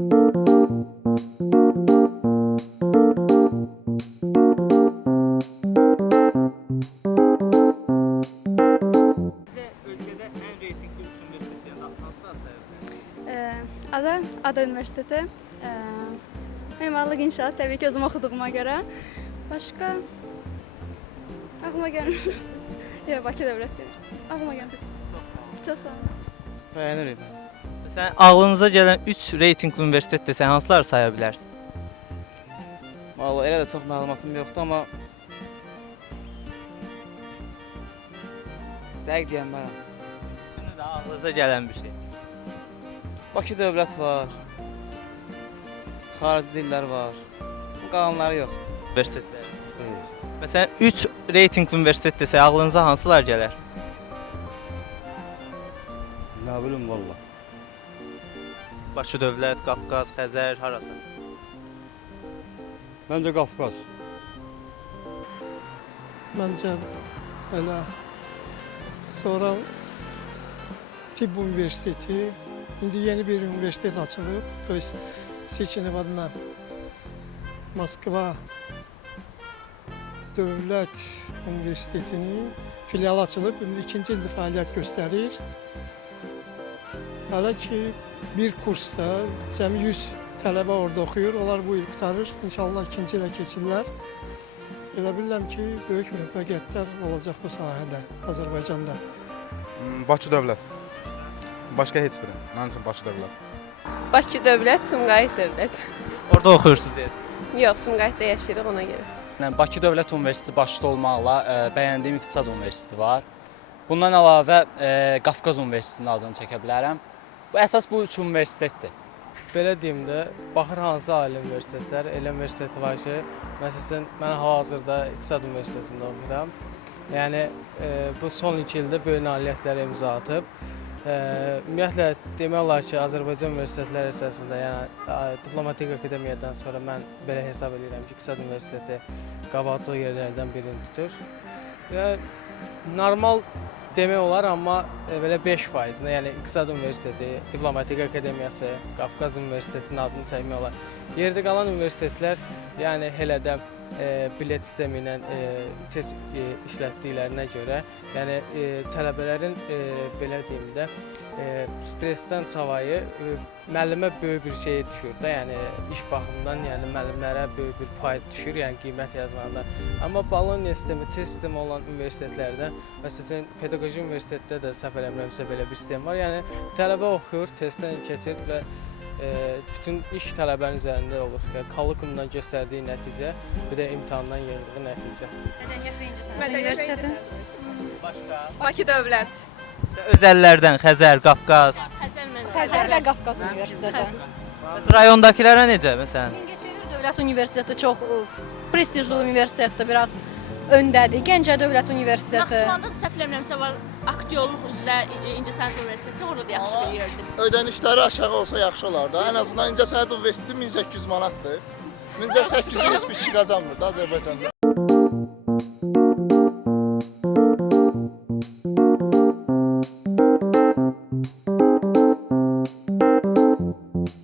Ölkədə ən reytingli 3 universitet hansılar sayılır? Ada Üniversiteti, Mimarlıq İnşaat, təbii ki özüm oxuduğuma görə. Başqa ağlıma gəlmir. Yox, Bakı Dövlət. Ağlıma gəlmir. Çox sağ olun. Bəyənirik. Məsələn, ağlınıza gələn 3 reytingli universitet desən hansıları saya bilərsiniz? Vallahi elə də çox məlumatım yoxdur, amma dəqiq deyənmərəm. Üçünü də ağlınıza gələn bir şey. Bakı Dövlət var, xarici dillər var, qalanları yox. Universitetlər. Məsələn, 3 reytingli universitet desə ağlınıza hansılar gələr? Nə bilim valla. Bakı Dövlət, Qafqaz, Xəzər, harası? Məncə Qafqaz. Məncə elə sonra Tibb Universiteti, indi yeni bir universitet açılıb, to есть Seçenov adına Moskva Dövlət Universitetinin filialı açılıb, indi 2-ci ildə fəaliyyət göstərir. Hələ ki bir kursda cəmi 100 tələbə orada oxuyur, onlar bu il qutarır, inşallah 2-ci ilə keçirlər. Elə bilirəm ki, böyük müvəffəqiyyətlər olacaq bu sahədə, Azərbaycanda. Bakı Dövlət. Başqa heç biri. Mənim üçün Bakı Dövlət. Bakı Dövlət, Sumqayıt Dövlət. Orada oxuyursunuz deyəsən. Yox, Sumqayıtda yaşayırıq ona görə. Bakı Dövlət Universiteti başda olmaqla bəyəndiyim İqtisad Universiteti var. Bundan əlavə Qafqaz Universitetinin adını çəkə bilərəm. Bu əsas bu üç universitetdir. Belə deyim də, baxır hansı ali universitetlər, elə universitet var ki, məsələn, mən hal-hazırda İqtisad Universitetində oxuyuram. Yəni, bu son 2 ildə böyük nailiyyətlərə imza atıb. Ümumiyyətlə, demək olar ki, Azərbaycan universitetləri əsasında, yəni Diplomatik Akademiyadan sonra mən belə hesab edirəm ki, İqtisad Universiteti qabaqcıl yerlərdən birini tutur. Normal demək olar, amma belə 5%, yəni İqtisad Universiteti, Diplomatik Akademiyası, Qafqaz Universitetinin adını çəkmək olar. Yerdə qalan universitetlər, yəni elə də bilet sistemi ilə test işlətdiklərinə görə, yəni tələbələrin belə deyim də stressdən savayı müəllimə böyük bir şey düşür də, yəni iş baxımından, yəni müəllimlərə böyük bir pay düşür, yəni qiymət yazmağında. Amma Bologna sistemi, test sistemi olan universitetlərdə, məsələn, Pedaqoji Universitetdə də səhv eləmirəmsə belə bir sistem var. Yəni tələbə oxuyur, testdən keçir və bütün iş tələbənin üzərində olur. Kolloquiumdan göstərdiyi nəticə, bir də imtahandan yığdığı nəticə. Mədəniyyət Universiteti. Başqa? Bakı Dövlət. Özəllərdən Xəzər, Qafqaz. Xəzər və Qafqaz Universiteti. Rayondakilərə necə məsələn? Mingəçevir Dövlət Universiteti çox prestijli universitetdir, biraz öndədir. Gəncə Dövlət Universiteti. Naxçıvanda səhv eləmirəmsə var, aktyorluq üzrə İncəsənət Universiteti, orada da yaxşı bir yerdir. Ödənişləri aşağı olsa yaxşı olar da. Ən azından İncəsənət Universiteti 1800 manatdır. 1800 heç bir kişi qazanmır da Azərbaycanda.